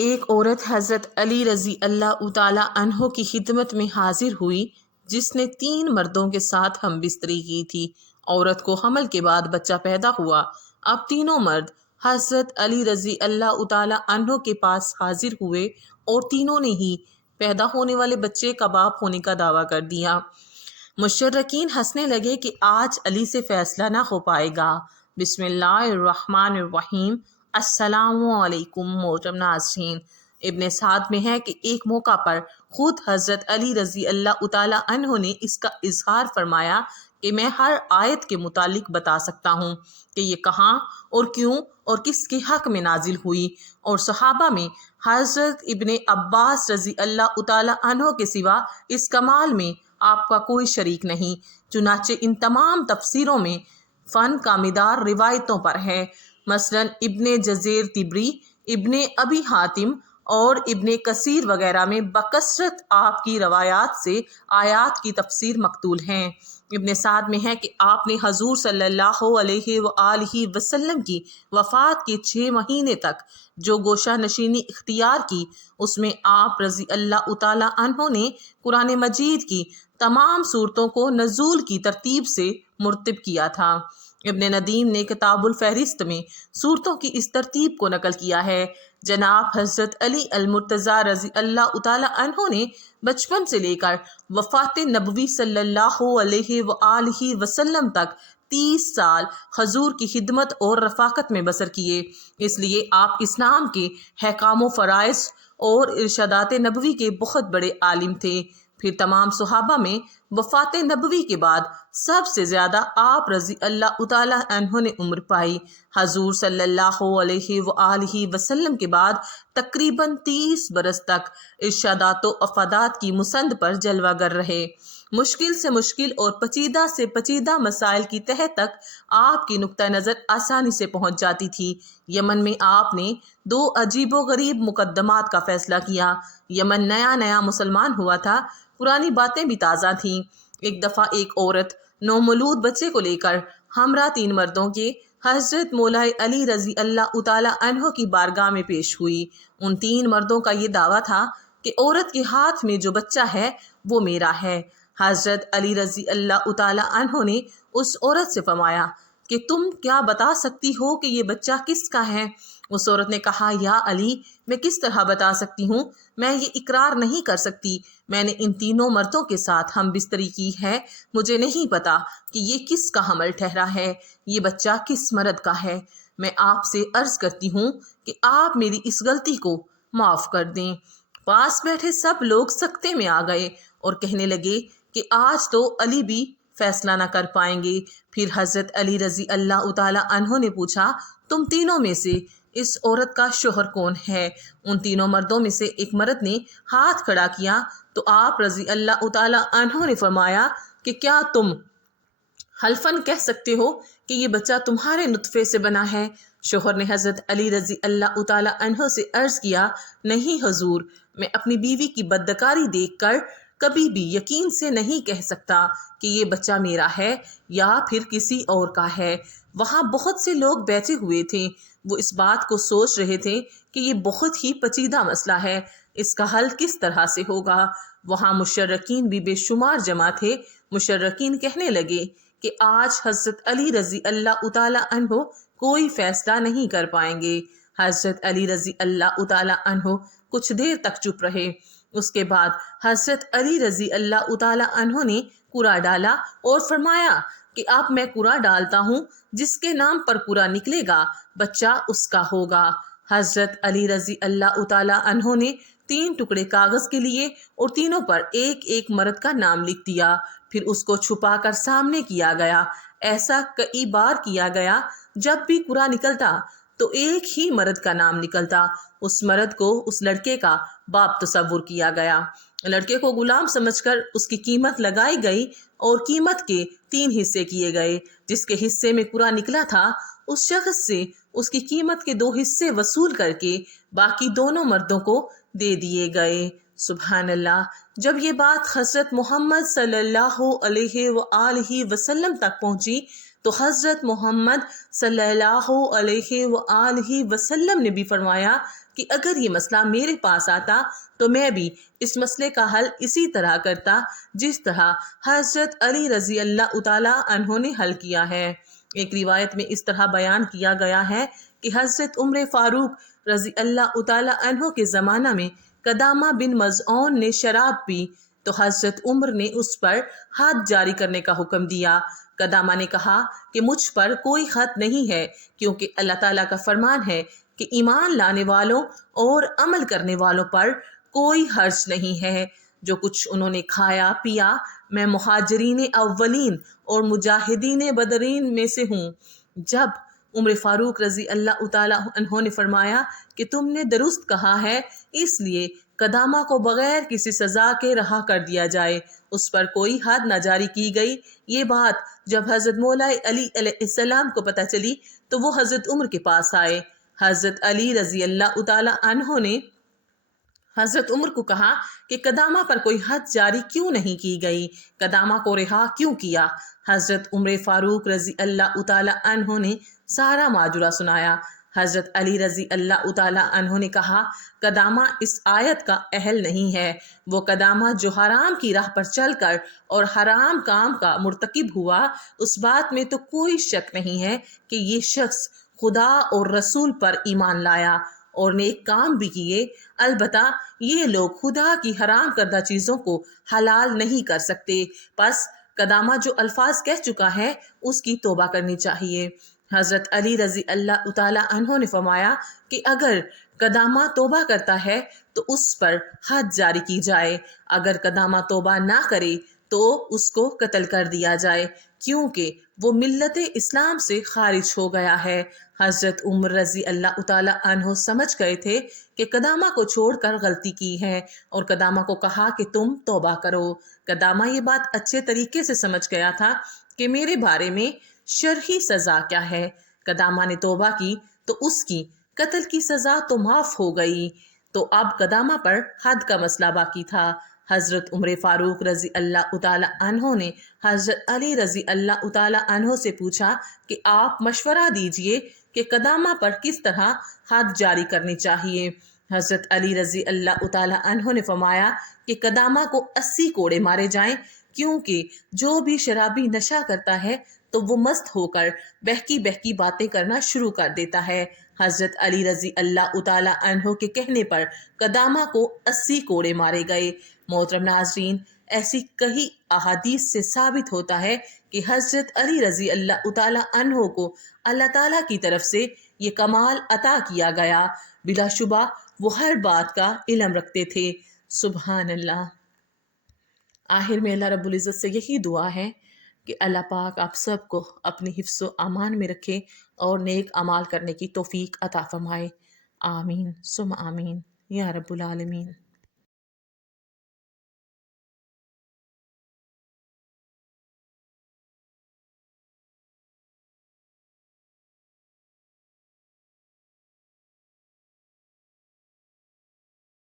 ایک عورت حضرت علی رضی اللہ تعالی عنہ کی خدمت میں حاضر ہوئی جس نے 3 مردوں کے ساتھ ہم بستری کی تھی۔ عورت کو حمل کے بعد بچہ پیدا ہوا۔ اب تینوں مرد حضرت علی رضی اللہ تعالی عنہ کے پاس حاضر ہوئے اور تینوں نے ہی پیدا ہونے والے بچے کا باپ ہونے کا دعویٰ کر دیا۔ مشرکین ہنسنے لگے کہ آج علی سے فیصلہ نہ ہو پائے گا۔ بسم اللہ الرحمن الرحیم۔ السلام علیکم محترم ناظرین۔ ابن سعد میں ہے کہ ایک موقع پر خود حضرت علی رضی اللہ تعالی عنہ نے اس کا اظہار فرمایا کہ میں ہر آیت کے متعلق بتا سکتا ہوں کہ یہ کہاں اور کیوں اور کس کے حق میں نازل ہوئی، اور صحابہ میں حضرت ابن عباس رضی اللہ تعالی عنہ کے سوا اس کمال میں آپ کا کوئی شریک نہیں۔ چنانچہ ان تمام تفسیروں میں فن کا مدار روایتوں پر ہے۔ مثلا ابن جزیر طبری، ابن ابی حاتم اور ابن کثیر وغیرہ میں بکثرت آپ کی روایات سے آیات کی تفسیر مقتول ہیں۔ ابن سعد میں ہے کہ آپ نے حضور صلی اللہ علیہ وآلہ وسلم کی وفات کے 6 مہینے تک جو گوشہ نشینی اختیار کی، اس میں آپ رضی اللہ تعالی عنہ نے قرآن مجید کی تمام صورتوں کو نزول کی ترتیب سے مرتب کیا تھا۔ ابن ندیم نے کتاب الفہرست میں صورتوں کی اس ترتیب کو نقل کیا ہے۔ جناب حضرت علی المرتضیٰ رضی اللہ تعالی عنہ نے بچپن سے لے کر وفات نبوی صلی اللہ علیہ وآلہ وسلم تک 30 سال حضور کی خدمت اور رفاقت میں بسر کیے، اس لیے آپ اسلام کے احکام و فرائض اور ارشادات نبوی کے بہت بڑے عالم تھے۔ پھر تمام صحابہ میں وفات نبوی کے بعد سب سے زیادہ آپ رضی اللہ تعالی عنہ نے عمر پائی۔ حضور صلی اللہ علیہ وآلہ وسلم کے بعد تقریباً 30 برس تک ارشادات و افادات کی مسند پر جلوہ گر رہے۔ مشکل سے مشکل اور پیچیدہ سے پیچیدہ مسائل کی تہہ تک آپ کی نقطہ نظر آسانی سے پہنچ جاتی تھی۔ یمن میں آپ نے 2 عجیب و غریب مقدمات کا فیصلہ کیا۔ یمن نیا نیا مسلمان ہوا تھا، پرانی باتیں بھی تازہ تھیں۔ ایک دفعہ ایک عورت نومولود بچے کو لے کر ہمراہ 3 مردوں کے حضرت مولا علی رضی اللہ تعالی عنہ کی بارگاہ میں پیش ہوئی۔ ان 3 مردوں کا یہ دعویٰ تھا کہ عورت کے ہاتھ میں جو بچہ ہے وہ میرا ہے۔ حضرت علی رضی اللہ تعالی عنہ نے اس عورت سے فرمایا کہ تم کیا بتا سکتی ہو کہ یہ بچہ کس کا ہے؟ اس عورت نے کہا، یا علی، میں کس طرح بتا سکتی ہوں؟ میں یہ اقرار نہیں کر سکتی۔ میں نے ان 3 مردوں کے ساتھ ہم بستری کی ہے، مجھے نہیں پتا کہ یہ کس کا حمل ٹھہرا ہے، یہ بچہ کس مرد کا ہے۔ میں آپ سے عرض کرتی ہوں کہ آپ میری اس غلطی کو معاف کر دیں۔ پاس بیٹھے سب لوگ سکتے میں آ گئے اور کہنے لگے کہ آج تو علی بھی فیصلہ نہ کر پائیں گے۔ پھر حضرت علی رضی اللہ تعالی عنہ نے پوچھا، تم تینوں میں سے اس عورت کا شوہر کون ہے؟ ان 3 مردوں میں سے ایک مرد نے ہاتھ کھڑا کیا تو آپ رضی اللہ تعالی عنہ نے فرمایا کہ کیا تم حلفاً کہہ سکتے ہو کہ یہ بچہ تمہارے نطفے سے بنا ہے؟ شوہر نے حضرت علی رضی اللہ تعالی عنہ سے عرض کیا، نہیں حضور، میں اپنی بیوی کی بدکاری دیکھ کر کبھی بھی یقین سے نہیں کہہ سکتا کہ یہ بچہ میرا ہے یا پھر کسی اور کا ہے۔ وہاں بہت سے لوگ بیٹھے ہوئے تھے، وہ اس بات کو سوچ رہے تھے کہ یہ بہت ہی پیچیدہ مسئلہ ہے، اس کا حل کس طرح سے ہوگا۔ وہاں مشرکین بھی بے شمار جمع تھے۔ مشرکین کہنے لگے کہ آج حضرت علی رضی اللہ تعالی عنہ کوئی فیصلہ نہیں کر پائیں گے۔ حضرت علی رضی اللہ تعالی عنہ کچھ دیر تک چپ رہے۔ اس کے بعد حضرت علی رضی اللہ تعالی عنہ نے قرعہ ڈالا اور فرمایا کہ اب میں قرعہ ڈالتا ہوں، جس کے نام پر قرعہ نکلے گا بچہ اس کا ہوگا۔ حضرت علی رضی اللہ تعالی عنہ نے 3 ٹکڑے کاغذ کے لیے اور تینوں پر ایک ایک مرد کا نام لکھ دیا، پھر اس کو چھپا کر سامنے کیا گیا۔ ایسا کئی بار کیا گیا، جب بھی قرعہ نکلتا تو ایک ہی مرد کا نام نکلتا۔ اس مرد کو اس لڑکے کا باپ تصور کیا گیا۔ لڑکے کو غلام سمجھ کر اس کی قیمت لگائی گئی اور قیمت کے 3 حصے کیے گئے۔ جس کے حصے میں قرعہ نکلا تھا اس شخص سے اس کی قیمت کے 2 حصے وصول کر کے باقی دونوں مردوں کو دے دیے گئے۔ سبحان اللہ۔ جب یہ بات حضرت محمد صلی اللہ علیہ وآلہ وسلم تک پہنچی تو حضرت محمد صلی اللہ علیہ وآلہ وسلم نے بھی فرمایا کہ اگر یہ مسئلہ میرے پاس آتا تو میں بھی اس مسئلے کا حل اسی طرح کرتا جس طرح حضرت علی رضی اللہ تعالیٰ عنہ نے حل کیا ہے۔ ایک روایت میں اس طرح بیان کیا گیا ہے کہ حضرت عمر فاروق رضی اللہ تعالیٰ عنہ کے زمانہ میں قدامہ بن مظعون نے شراب پی تو حضرت عمر نے اس پر حد جاری کرنے کا حکم دیا۔ قدامہ نے کہا کہ مجھ پر کوئی حد نہیں ہے، کیونکہ اللہ تعالیٰ کا فرمان ہے کہ ایمان لانے والوں اور عمل کرنے والوں پر کوئی حرج نہیں ہے۔ جو کچھ انہوں نے کھایا پیا، میں مہاجرین اولین اور مجاہدین بدرین میں سے ہوں۔ جب عمر فاروق رضی اللہ تعالیٰ عنہ نے فرمایا کہ تم نے درست کہا ہے، اس لیے قدامہ کو بغیر کسی سزا کے رہا کر دیا جائے، اس پر کوئی حد نہ جاری کی گئی۔ یہ بات جب حضرت مولا علی علیہ السلام کو پتہ چلی تو وہ حضرت عمر کے پاس آئے۔ حضرت علی رضی اللہ تعالیٰ عنہ نے حضرت عمر کو کہا کہ قدامہ پر کوئی حد جاری کیوں نہیں کی گئی، قدامہ کو رہا کیوں کیا؟ حضرت عمر فاروق رضی اللہ تعالیٰ عنہ نے سارا ماجرا سنایا۔ حضرت علی رضی اللہ تعالیٰ عنہ نے کہا قدامہ اس آیت کا اہل نہیں ہے۔ وہ قدامہ جو حرام کی راہ پر چل کر اور حرام کام کا مرتکب ہوا، اس بات میں تو کوئی شک نہیں ہے کہ یہ شخص خدا اور رسول پر ایمان لایا اور نیک کام بھی کیے، البتہ یہ لوگ خدا کی حرام کردہ چیزوں کو حلال نہیں کر سکتے۔ پس قدامہ جو الفاظ کہہ چکا ہے اس کی توبہ کرنی چاہیے۔ حضرت علی رضی اللہ تعالیٰ عنہ نے فرمایا کہ اگر قدامہ توبہ کرتا ہے تو اس پر حد جاری کی جائے، اگر قدامہ توبہ نہ کرے تو اس کو قتل کر دیا جائے، کیونکہ وہ ملت اسلام سے خارج ہو گیا ہے۔ حضرت عمر رضی اللہ تعالیٰ عنہ سمجھ گئے تھے کہ قدامہ کو چھوڑ کر غلطی کی ہے اور قدامہ کو کہا کہ تم توبہ کرو۔ قدامہ یہ بات اچھے طریقے سے سمجھ گیا تھا کہ میرے بارے میں شرعی سزا کیا ہے۔ قدامہ نے توبہ کی تو اس کی قتل کی سزا تو معاف ہو گئی، تو اب قدامہ پر حد کا مسئلہ باقی تھا۔ حضرت عمر فاروق رضی اللہ تعالیٰ عنہ نے حضرت علی رضی اللہ تعالیٰ عنہ سے پوچھا کہ آپ مشورہ دیجئے کہ قدامہ پر کس طرح حد جاری کرنی چاہیے۔ حضرت علی رضی اللہ تعالیٰ عنہ نے فرمایا کہ قدامہ کو 80 کوڑے مارے جائیں، کیونکہ جو بھی شرابی نشہ کرتا ہے تو وہ مست ہو کر بہکی بہکی باتیں کرنا شروع کر دیتا ہے۔ حضرت علی رضی اللہ تعالیٰ عنہ کے کہنے پر قدامہ کو 80 کوڑے مارے گئے۔ محترم ناظرین، ایسی کئی احادیث سے ثابت ہوتا ہے کہ حضرت علی رضی اللہ تعالیٰ عنہ کو اللہ تعالیٰ کی طرف سے یہ کمال عطا کیا گیا، بلا شبہ وہ ہر بات کا علم رکھتے تھے۔ سبحان اللہ۔ آخر میں اللہ رب العزت سے یہی دعا ہے کہ اللہ پاک آپ سب کو اپنی حفظ و امان میں رکھے اور نیک اعمال کرنے کی توفیق عطا فرمائے۔ آمین ثم آمین یا رب العالمین۔